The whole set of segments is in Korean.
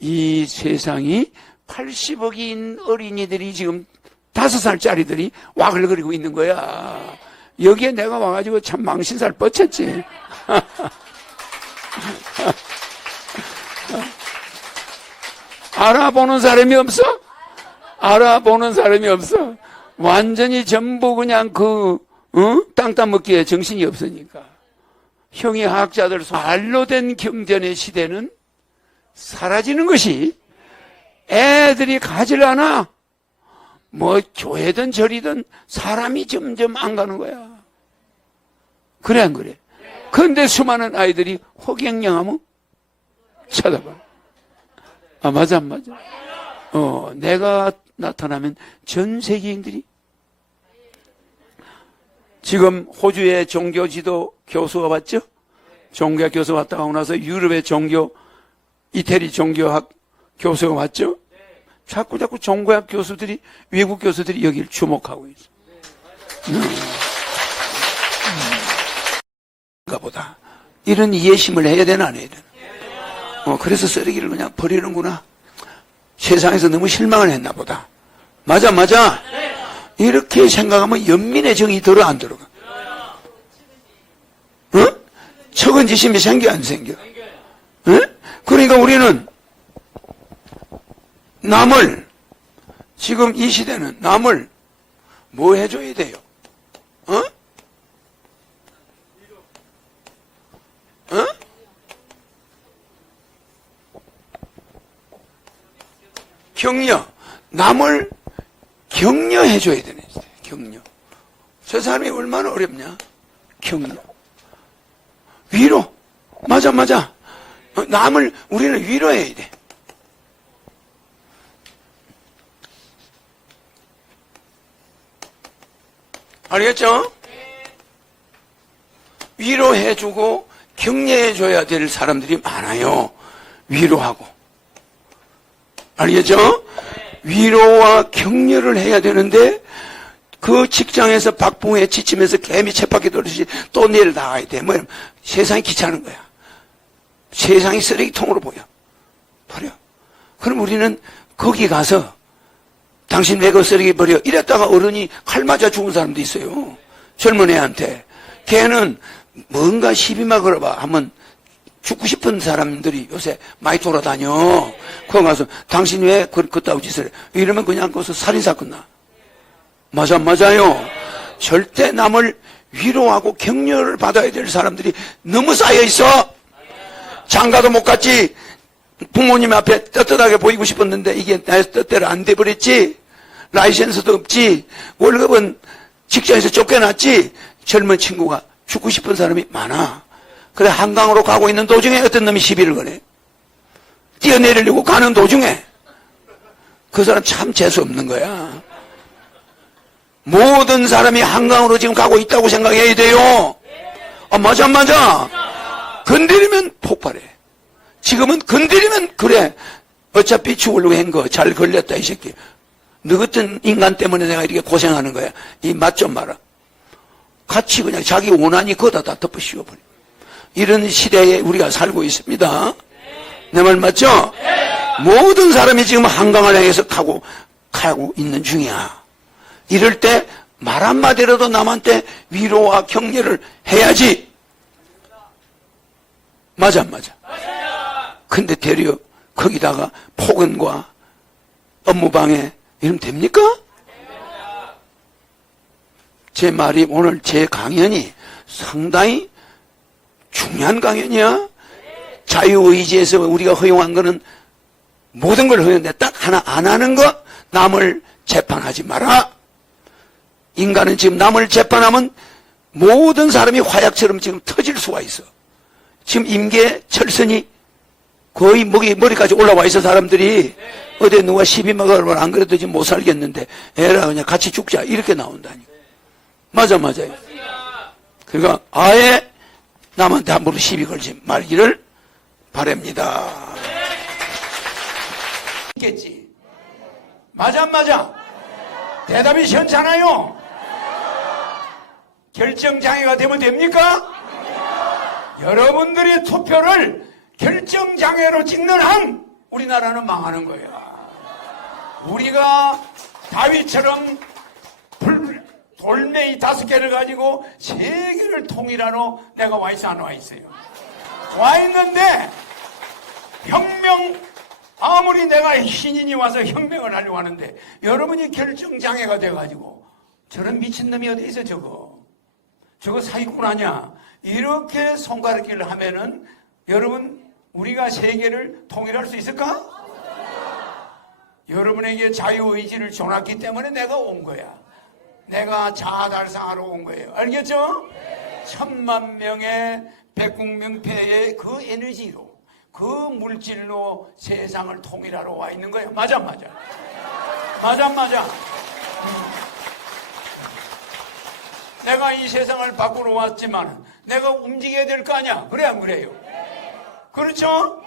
이 세상이 80억인 어린이들이 지금 다섯 살짜리들이 와글거리고 있는 거야. 여기에 내가 와가지고 참 망신살 뻗쳤지. 알아보는 사람이 없어? 알아보는 사람이 없어. 완전히 전부 그냥 그, 어? 땅 따 먹기에 정신이 없으니까. 형이 학자들 말로 된 경전의 시대는 사라지는 것이 애들이 가질 않아. 뭐 교회든 절이든 사람이 점점 안 가는 거야. 그래 안 그래? 그런데 수많은 아이들이 호갱령하면 쳐다봐. 아 맞아 안 맞아? 어 내가 나타나면 전 세계인들이 지금 호주의 종교 지도 교수가 왔죠? 종교학 교수 왔다 가고 나서 유럽의 종교 이태리 종교학 교수가 왔죠? 자꾸 자꾸 종교학 교수들이 외국 교수들이 여기를 주목하고 있어. 가 보다 이런 이해심을 해야 되나 안 해야 되나? 어, 그래서 쓰레기를 그냥 버리는구나. 세상에서 너무 실망을 했나 보다. 맞아, 맞아. 이렇게 생각하면 연민의 정이 들어 안 들어가? 어? 척은 지심이 생겨 안 생겨? 어? 그러니까 우리는 남을 지금 이 시대는 남을 뭐 해줘야 돼요? 어? 어? 격려. 남을 격려해줘야 되는 시대. 격려. 저 사람이 얼마나 어렵냐? 격려. 위로. 맞아, 맞아. 어, 남을 우리는 위로해야 돼. 알겠죠? 위로해주고 격려해줘야 될 사람들이 많아요. 위로하고. 알겠죠? 위로와 격려를 해야 되는데 그 직장에서 박봉에 지치면서 개미 채바퀴 돌듯이 또 내일 나가야 돼. 뭐 세상이 귀찮은 거야. 세상이 쓰레기통으로 보여. 버려. 그럼 우리는 거기 가서 당신 왜그 쓰레기 버려? 이랬다가 어른이 칼 맞아 죽은 사람도 있어요. 젊은 애한테. 걔는 뭔가 시비만 걸어봐. 하면 죽고 싶은 사람들이 요새 많이 돌아다녀. 거기 가서 당신 왜 그, 그따위 짓을 해? 이러면 그냥 거기서 살인사건 나. 맞아, 맞아요. 절대 남을 위로하고 격려를 받아야 될 사람들이 너무 쌓여 있어. 장가도 못 갔지. 부모님 앞에 떳떳하게 보이고 싶었는데 이게 나의 뜻대로 안 돼버렸지. 라이센스도 없지. 월급은 직장에서 쫓겨났지. 젊은 친구가 죽고 싶은 사람이 많아. 그래 한강으로 가고 있는 도중에 어떤 놈이 시비를 거네. 뛰어내리려고 가는 도중에 그 사람 참 재수 없는 거야. 모든 사람이 한강으로 지금 가고 있다고 생각해야 돼요. 아, 맞아, 맞아. 건드리면 폭발해. 지금은 건드리면 그래. 어차피 죽으려고 한 거 잘 걸렸다 이 새끼. 너 같은 인간 때문에 내가 이렇게 고생하는 거야. 이 맛좀 마라. 같이 그냥 자기 원한이 거다 다 덮어 씌워버려. 이런 시대에 우리가 살고 있습니다. 내 말 맞죠? 모든 사람이 지금 한강을 향해서 가고, 가고 있는 중이야. 이럴 때 말 한마디라도 남한테 위로와 격려를 해야지. 맞아, 안 맞아? 근데 대려 거기다가 폭언과 업무방해 이러면 됩니까? 제 말이 오늘 제 강연이 상당히 중요한 강연이야. 자유의지에서 우리가 허용한 거는 모든 걸 허용했는데 딱 하나 안 하는 거 남을 재판하지 마라. 인간은 지금 남을 재판하면 모든 사람이 화약처럼 지금 터질 수가 있어. 지금 임계 철선이 거의 목이 머리까지 올라와 있어 사람들이 어디 누가 시비 먹으면 안 그래도 지금 못 살겠는데 에라 그냥 같이 죽자 이렇게 나온다니까. 맞아 맞아요. 그러니까 아예 남한테 함부로 시비 걸지 말기를 바랍니다. 있겠지. 맞아 안 맞아? 대답이 시원찮아요. 결정장애가 되면 됩니까? 여러분들의 투표를 결정장애로 찍는 한 우리나라는 망하는 거야. 우리가 다윗처럼 불, 돌멩이 다섯 개를 가지고 세계를 통일하러 내가 와 있어 안 와 있어요. 와 있는데 혁명 아무리 내가 신인이 와서 혁명을 하려고 하는데 여러분이 결정장애가 돼가지고 저런 미친놈이 어디 있어 저거 저거 사기꾼 아니야 이렇게 손가락질을 하면은 여러분 우리가 세계를 통일할 수 있을까? 여러분에게 자유의지를 줘놨기 때문에 내가 온 거야 내가 자아달상하러 온 거예요 알겠죠? 천만 명의 백국명패의 그 에너지로 그 물질로 세상을 통일하러 와 있는 거예요. 맞아, 맞아. 맞아, 맞아. 내가 이 세상을 바꾸러 왔지만 내가 움직여야 될 거 아니야. 그래, 안 그래요? 그렇죠?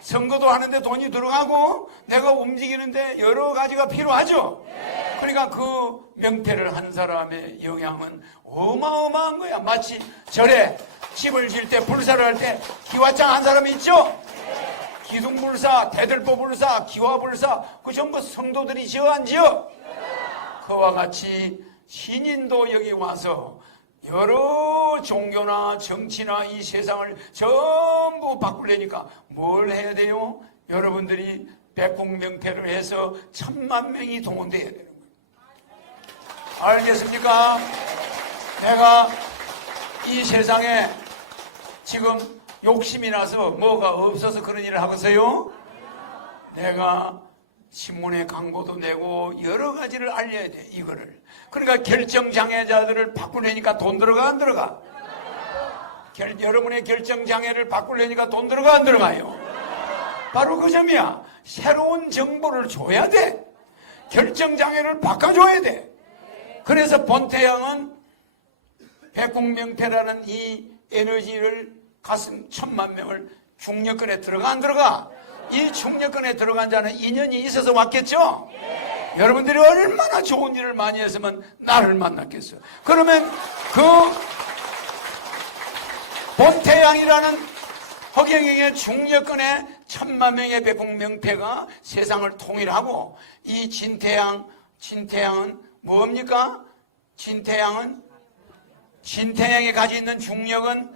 선거도 하는데 돈이 들어가고 내가 움직이는데 여러 가지가 필요하죠? 그러니까 그 명패를 한 사람의 영향은 어마어마한 거야. 마치 절에 집을 질때 불사를 할 때 기와장 한 사람이 있죠? 기둥불사, 대들보불사, 기와불사 그 전부 성도들이 지어 안 지어? 그와 같이 신인도 여기 와서 여러 종교나 정치나 이 세상을 전부 바꾸려니까 뭘 해야 돼요? 여러분들이 백국명패를 해서 천만 명이 동원돼야 되는 거예요. 알겠습니까? 내가 이 세상에 지금 욕심이 나서 뭐가 없어서 그런 일을 하겠어요? 내가 신문에 광고도 내고 여러 가지를 알려야 돼, 이거를. 그러니까 결정장애자들을 바꾸려니까 돈 들어가, 안 들어가? 결, 여러분의 결정장애를 바꾸려니까 돈 들어가, 안 들어가요? 바로 그 점이야. 새로운 정보를 줘야 돼. 결정장애를 바꿔줘야 돼. 그래서 본태양은 백공명패라는 이 에너지를 가슴 천만 명을 중력권에 들어가 안 들어가? 이 중력권에 들어간 자는 인연이 있어서 왔겠죠? 여러분들이 얼마나 좋은 일을 많이 했으면 나를 만났겠어요. 그러면 그 본태양이라는 허경영의 중력권의 천만 명의 백공 명패가 세상을 통일하고 이 진태양, 진태양은 뭡니까? 진태양은 진태양이 가지고 있는 중력은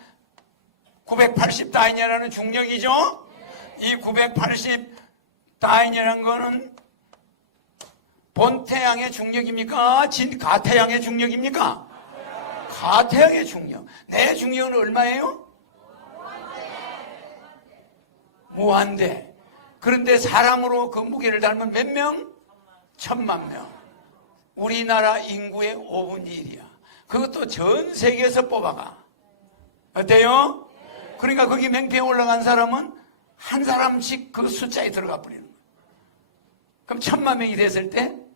980 다인이라는 중력이죠? 이 980 다인이라는 거는 본태양의 중력입니까? 진 가태양의 중력입니까? 가태양의 중력. 내 중력은 얼마예요? 무한대. 그런데 사람으로 그 무게를 닮은 몇 명? 천만 명. 우리나라 인구의 5분의 1이야. 그것도 전 세계에서 뽑아가. 어때요? 그러니까 거기 맹패에 올라간 사람은 한 사람씩 그 숫자에 들어가 버리는 거야. 그럼 천만 명이 됐을 때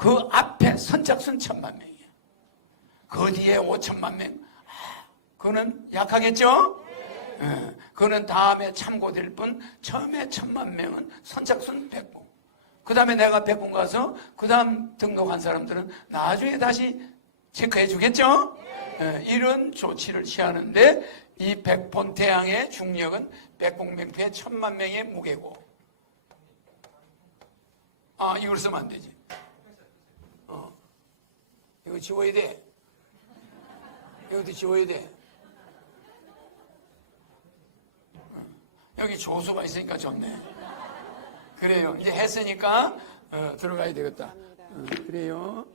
그 앞에 선착순 천만 명이야. 그 뒤에 오천만 명. 아, 그거는 약하겠죠? 예, 그거는 다음에 참고될 뿐 처음에 천만 명은 선착순 백공. 그 다음에 내가 백공 가서 그 다음 등록한 사람들은 나중에 다시 체크해 주겠죠? 예, 이런 조치를 취하는데 이 백본태양의 중력은 백공명패 천만 명의 무게고. 아 이걸 쓰면 안 되지. 어. 이거 지워야 돼. 이것도 지워야 돼. 어, 여기 조수가 있으니까 좋네. 그래요. 이제 했으니까 어, 들어가야 되겠다. 어, 그래요